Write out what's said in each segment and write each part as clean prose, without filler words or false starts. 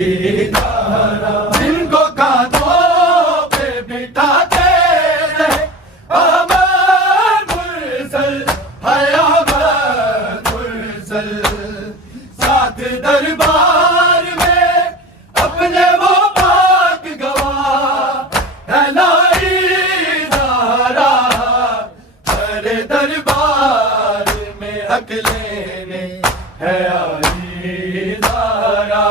जिनको कांधों पे बिठाते रहे अमर मुरसल हयामत मुरसल साथ दरबार में अपने वो पाक गवाह है लाई ज़हरा तेरे दरबार में हक लेने है आई ज़हरा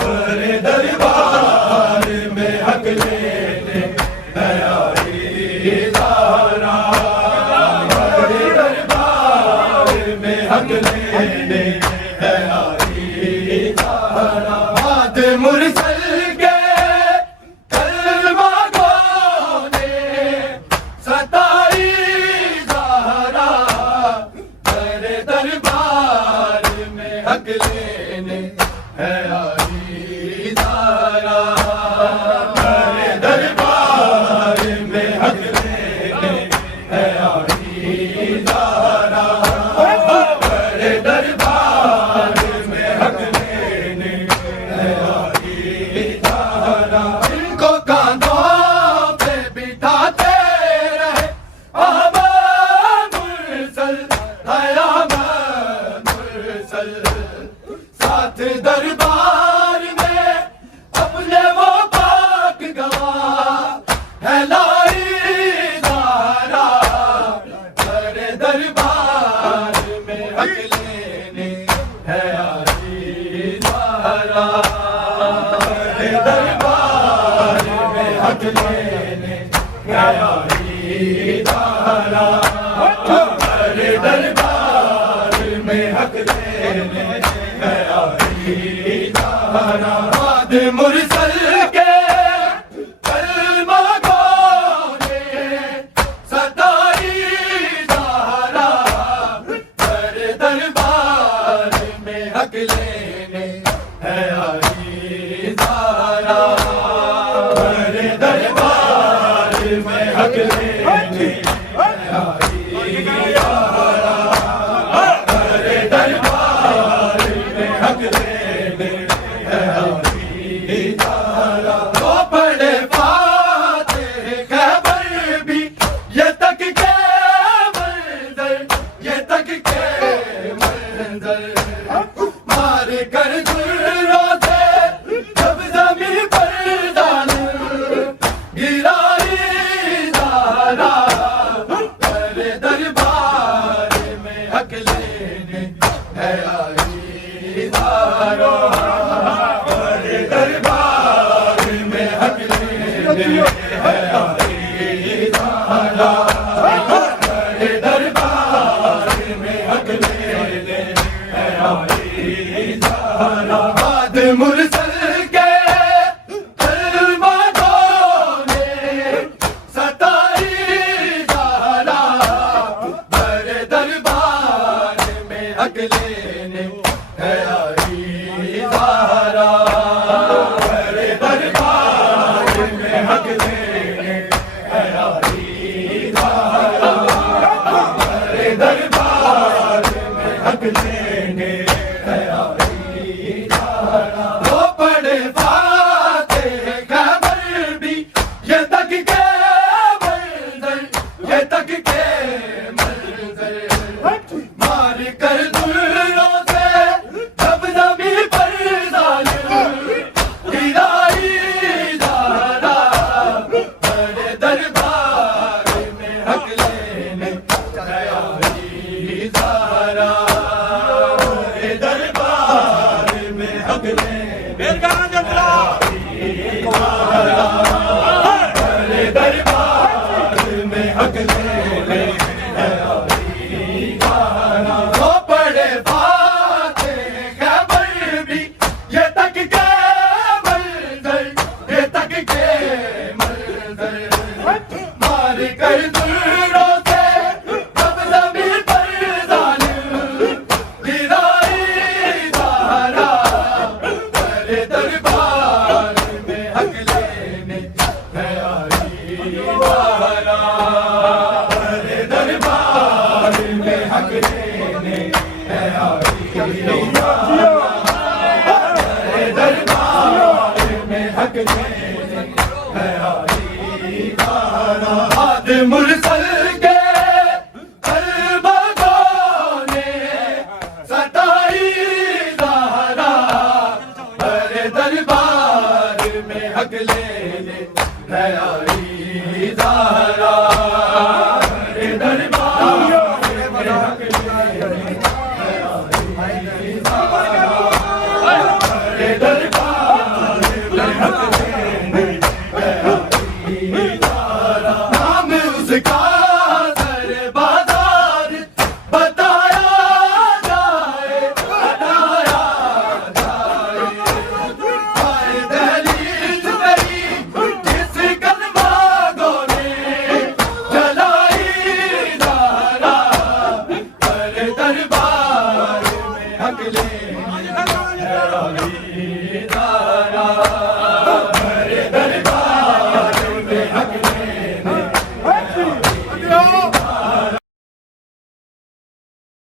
तेरे दरबार में हक लेने है आई ज़हरा तेरे दरबार में हक लेने है आई ज़हरा बात मुरसल के कलमा गोने सताई ज़हरा तेरे दरबार में हक लेने है आई ज़हरा तेरे दरबार में हक लेने है आई ज़हरा तेरे दरबार में हक लेने है आई ज़हरा इनको कांधों पे बिठाते रहे अहमद मुरसल हयामत मुरसल साथ दरबार में अपने वो पाक गवाह है लाई ज़हरा तेरे दरबार में हक लेने है आई ज़हरा तेरे दरबार में हक लेने है आई ज़हरा तेरे दरबार में हक लेने है आई ज़हरा बाद मुरसल के कलमा गोने सताई ज़हरा तेरे दरबार में हक लेने है आई ज़हरा तेरे दरबार में हक लेने है आई ज़हरा तेरे दरबार में हक लेने है आई ज़हरा वो पढ़े फातिह खैबर भी ये तक के मंजर ये तक के मंजर मार कर गुर्रों से जब ज़मीं पर जालिम गिराई ज़हरा तेरे दरबार में हक लेने है आई ज़हरा तेरे दरबार में हक लेने है आई ज़हरा तेरे दरबार में हक लेने है आई ज़हरा बाद मुरसल के कलमा गोने सताई ज़हरा तेरे दरबार में हक लेने है आई ज़हरा तेरे दरबार में हक लेने है आई ज़हरा तेरे दरबार में हक लेने है आई ज़हरा वो पढ़े फातिह खैबर भी ये तक के मंजर ये तक के मंजर मार कर दुर्रों से जब ज़मीं पर जालिम गिराई ज़हरा तेरे दरबार में हक लेने है आई ज़हरा तेरे दरबार में हक लेने है आई ज़हरा तेरे दरबार में हक लेने है आई ज़हरा वो पढ़े फातिह खैबर भी ये तक के मंजर ये तक के मंजर मार कर दुर्रों से जब ज़मीं पर जालिम गिराई ज़हरा तेरे दरबार में हक लेने है आई ज़हरा तेरे दरबार में हक लेने है आई ज़हरा हक लेने है आई दारा। बाद मुरसल के अलबगों ने सताई ज़हरा, हर दरबार में हक लेने है आई ज़हरा। हर दरबार में हक लेने है आई ज़हरा। हर दरबार में हक लेने है आई ज़हरा। नाम उसका बाजार बताया जाए, बताया जाए। दहलीज मेरी जिस कदमागों ने जलाई ज़हरा, हर दरबार में हक लेने है आई ज़हरा।